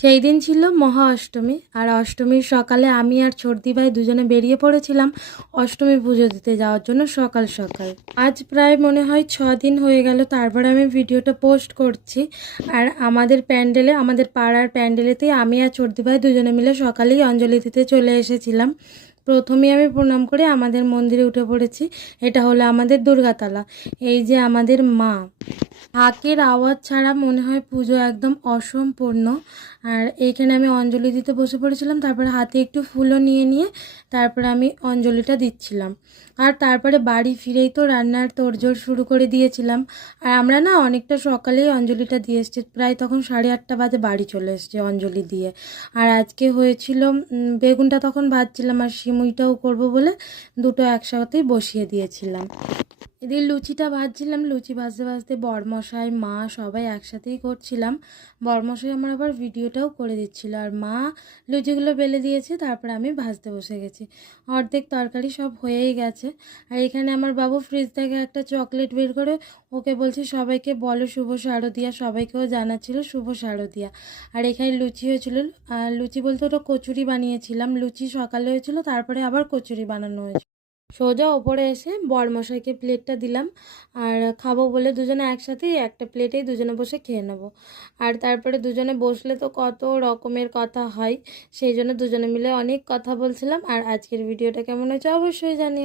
সেই দিন ছিল মহা অষ্টমী। আর অষ্টমীর সকালে আমি আর ছোটদি ভাই দুজনে বেরিয়ে পড়েছিলাম অষ্টমী পুজো দিতে যাওয়ার জন্য সকাল সকাল। আজ প্রায় মনে হয় 6 দিন হয়ে গেল তারপরে আমি ভিডিওটা পোস্ট করছি। আর আমাদের প্যান্ডেলে, আমাদের পাড়ার প্যান্ডেলেতেই আমি আর ছোটদি ভাই দুজনে মিলে সকালেই অঞ্জলি দিতে চলে এসেছিলাম। প্রথমেই আমি প্রণাম করে আমাদের মন্দিরে উঠে পড়েছি। এটা হলো আমাদের দুর্গাতলা। এই যে আমাদের মা। ঢাকের আওয়াজ ছাড়া মনে হয় পুজো একদম অসম্পূর্ণ। আর এইখানে আমি অঞ্জলি দিতে বসে পড়েছিলাম, তারপরে হাতে একটু ফুলও নিয়ে তারপরে আমি অঞ্জলিটা দিচ্ছিলাম। আর তারপরে বাড়ি ফিরেই তো রান্নার তোড়জোড় শুরু করে দিয়েছিলাম। আর আমরা না অনেকটা সকালেই অঞ্জলিটা দিয়ে এসেছি, প্রায় তখন 8:30 বাজে বাড়ি চলে এসেছি অঞ্জলি দিয়ে। আর আজকে হয়েছিল বেগুনটা তখন ভাজছিলাম আর সিমুইটাও করব বলে দুটো একসাথেই বসিয়ে দিয়েছিলাম। এদিকে লুচিটা ভাজছিলাম, লুচি ভাজতে ভাজতে বরমশাই মা সবাই একসাথেই করছিলাম। বরমশাই আমার আবার ভিডিওটাও করে দিচ্ছিল আর মা লুচিগুলো বেলে দিয়েছে, তারপরে আমি ভাজতে বসে গেছি। অর্ধেক তরকারি সব হয়েই গেছে। আর এখানে আমার বাবু ফ্রিজ থেকে একটা চকলেট বের করে ওকে বলছি সবাইকে বলো শুভ শারদিয়া, সবাইকেও জানাচ্ছিল শুভ শারদিয়া। আর এখানে লুচি হয়েছিল, লুচি বলতে ওটা কচুরি বানিয়েছিলাম। লুচি সকালে হয়েছিল, তারপরে আবার কচুরি বানানো হয়েছিল। সোজা ওপরে এসে বরমশাইকে প্লেটটা দিলাম আর খাবো বলে দুজনে একসাথেই একটা প্লেটেই দুজনে বসে খেয়ে নেবো। আর তারপরে দুজনে বসলে তো কত রকমের কথা হয়, সেই জন্য দুজনে মিলে অনেক কথা বলছিলাম। আর আজকের ভিডিওটা কেমন হয়েছে অবশ্যই জানিয়ে।